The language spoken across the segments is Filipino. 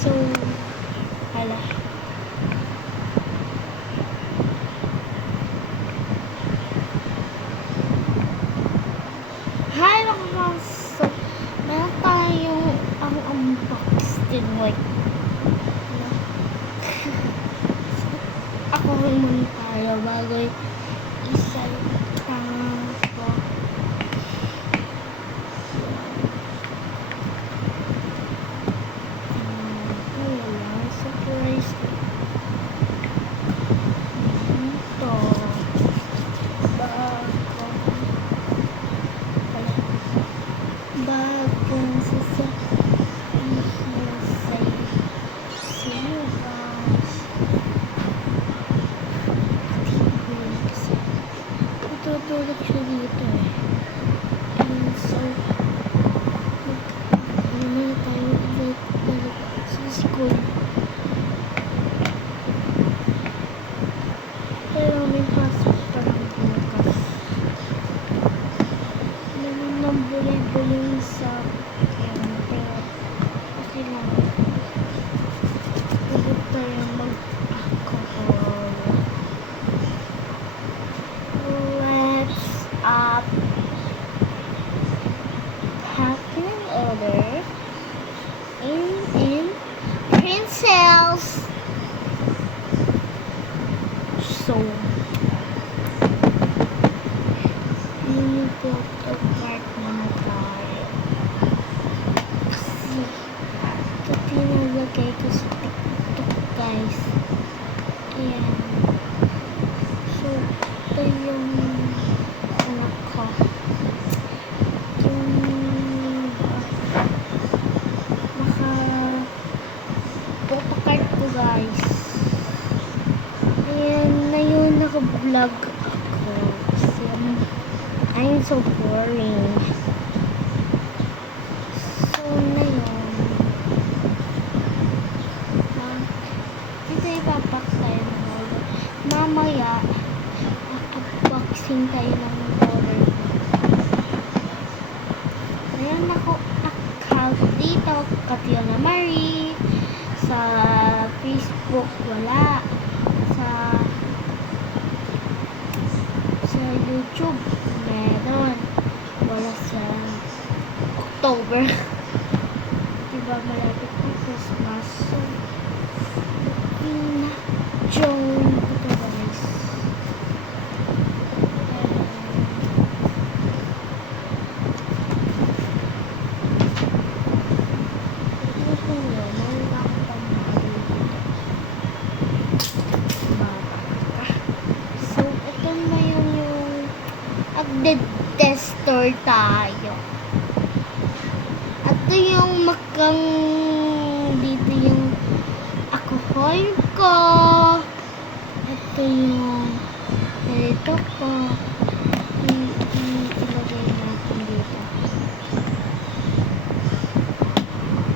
So, hala. Hi mga mas. So, meron tayong ang unbox din like ako rin muna tayo bago isalita ko. Surprise. Ito. Bagong sasakyan sa silabas. Tutulog siya dito eh. And so, ano tayo ulit sa school. Pero may pasok pa lang bukas. Meron ng buling-buling sa pero okay lang. Huwag tayo mag-alcohol. Let's happen order in Princess. So, put apart muna tayo. Kasi, ito pinalagay ko sa TikTok, guys. Ayan. So, ito yung anak ko. Yung photocard ko, guys. Ayan na yun, naka-vlog ako. Kasi, I'm so boring. So, na yun. Dito ipapak tayo ng order. Mamaya, unboxing tayo ng order. Ayan ako account dito. Katiana Marie. Sa Facebook, wala. Sa YouTube, meron. Wala sa October. Diba malapit na Christmas. So, join ito, guys. So, ito na yung Agde-tester tayo. Ito yung dito yung alcohol ko. Ito yung ito ko. Ilagay natin dito.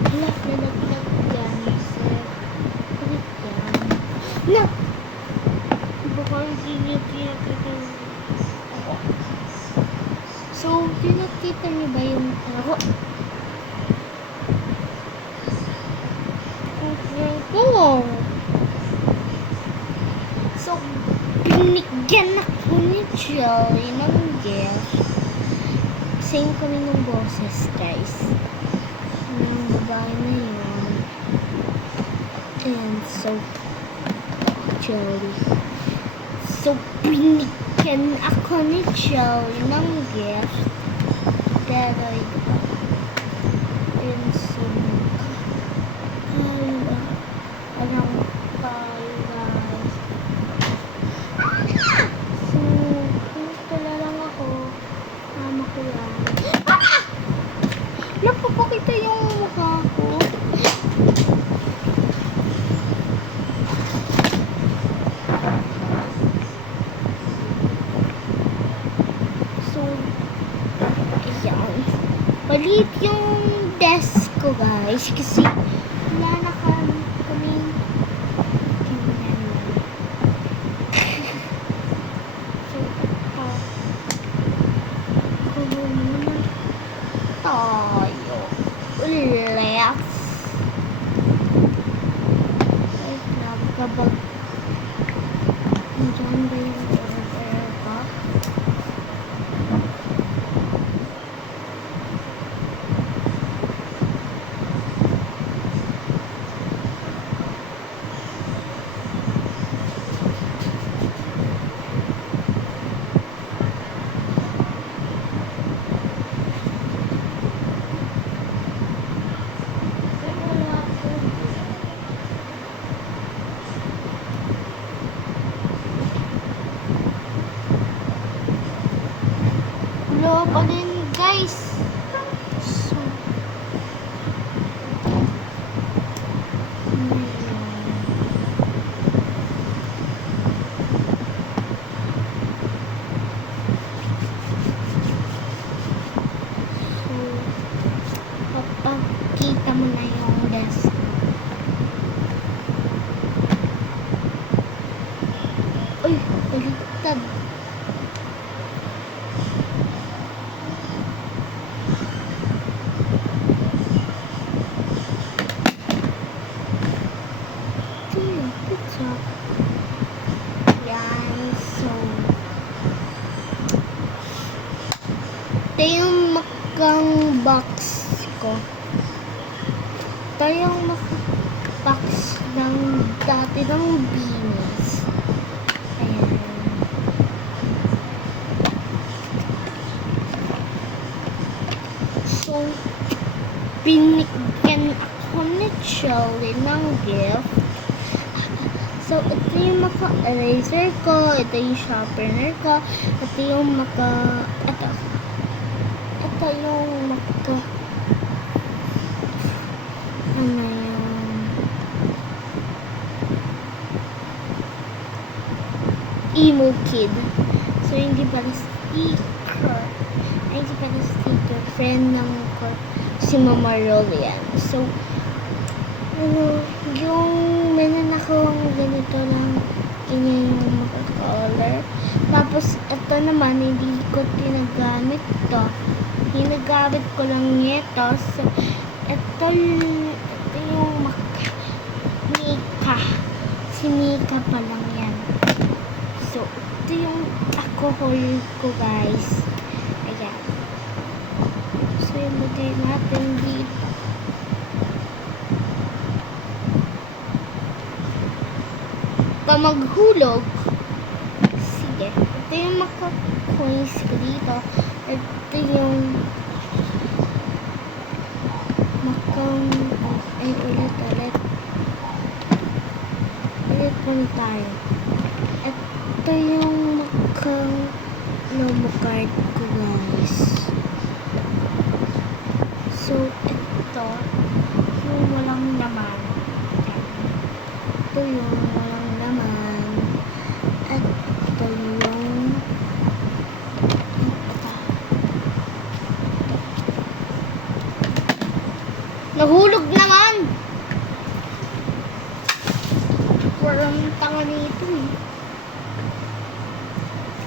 Wala, nalaglag yan. Kulit yan. No! Baka hindi so, pinakita niyo ba yung ako? So, binigyan ako ni Jelly ng gift. Same kami ng boses, guys. Yung babae na yun. And so, Jelly. So, binigyan ako ni Jelly ng gift. Pero, yun so, alam tayo, guys. So, pala lang ako. Mama ko yan. Napapakita yung mukha ko. So, ayan. Palit yung desk ko, guys. Kasi, wala na kaming so, kulo muna tayo. Ulit. Nandiyan ba yung order ko? Hello pa din guys. So, papakita mo na yung desk. Uy, baliktad. Pizza. Yan, so ito yung makang box ko. Ito yung box ng dati ng Beanies. Ayan. So, binigyan ako ni Charlie ng gift. So, ito yung maka-eraser ko, ito yung sharpener ko, ito yung ito yung ano yung emo kid. So, hindi pala sticker. Ay, hindi pala sticker. Friend ng ko, si Mama Rolian. So, yung meron akong ganito lang, ganyan yung maka-color. Tapos, ito naman, hindi ko ginagamit to. Ginagamit ko lang ito. So, ito yung Mika. Si Mika pa lang yan. So, ito yung alcohol ko, guys. Ayan. So, ilagay natin dito. Maghulog. Sige. Ito yung maka-coins ko dito. Ito yung ay, ulit. Ulit muna tayo. Ito yung Lomo card ko, guys. So, ito yung walang laman. Ito yung walang laman. At ito yung nahulog naman! Parang tanga nito eh.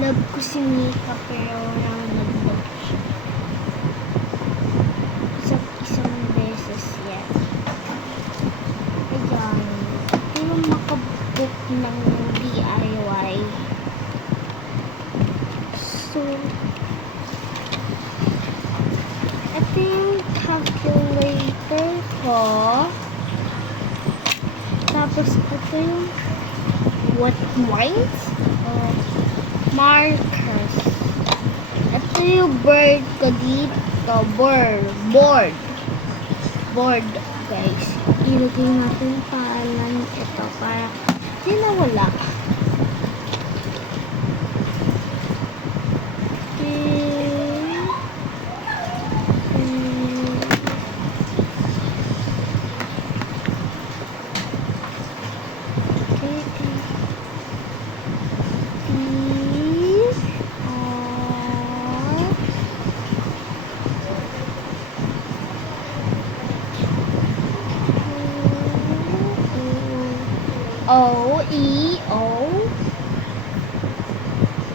Love ko si Mika pero nalaglag siya. Isang beses yan. Ayan. Ito yung makabook ng DIY. So, ito yung calculator ko. Tapos, ito yung what wines? Markers. Ito yung bird ko dito. Board, guys. Ilagay natin pangalan ito para hindi nawala.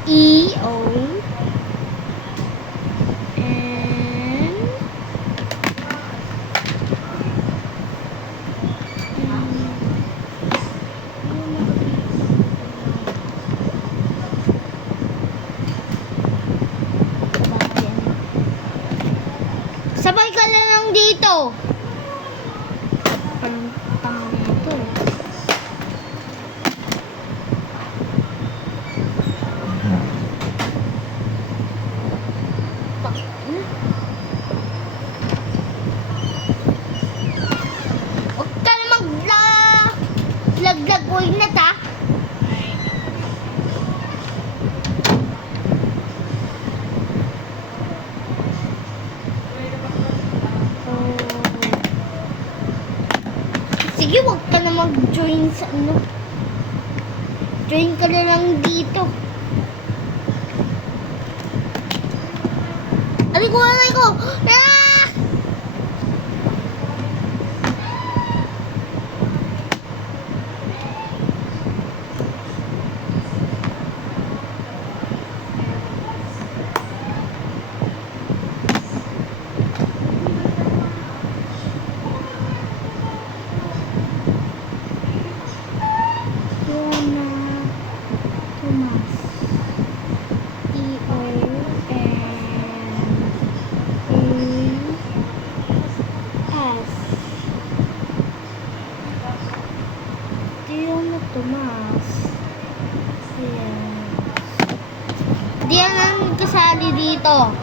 E-O and lang dito. Parang tanga nito eh. Huwag ka na laglag ko na ta. Sige, huwag ka na mag-join sa ano. Join ka na lang dito. Aray ko! Ah! Tomas. T-O-M-A-S. Tomas. Ayan. Di yan ang kasali dito.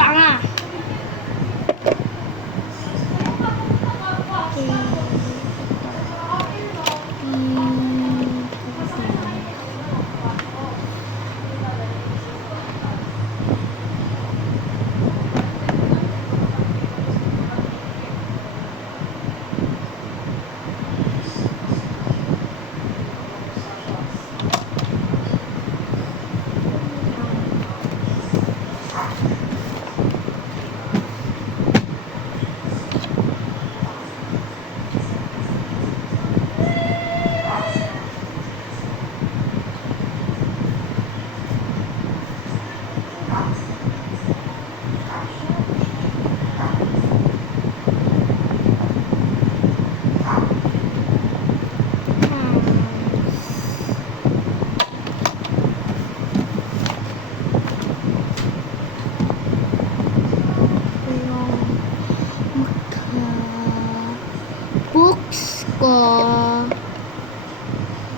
Tanga. Books ko.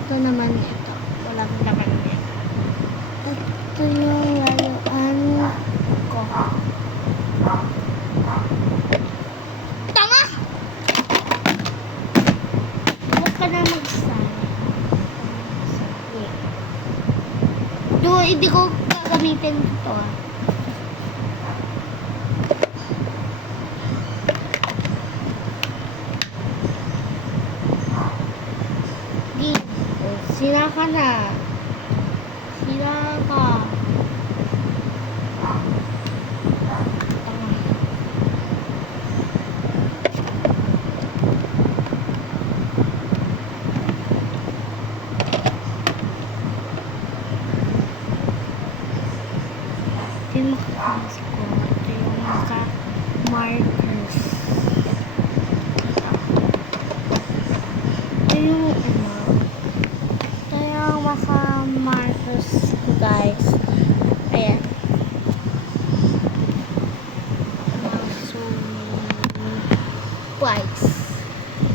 Ito naman ito. Walang laman yan. Ito yung laruan ko. Tanga! Huwag ka na mag-sign. Hindi ko gagamitin ito ah. Sira ka na.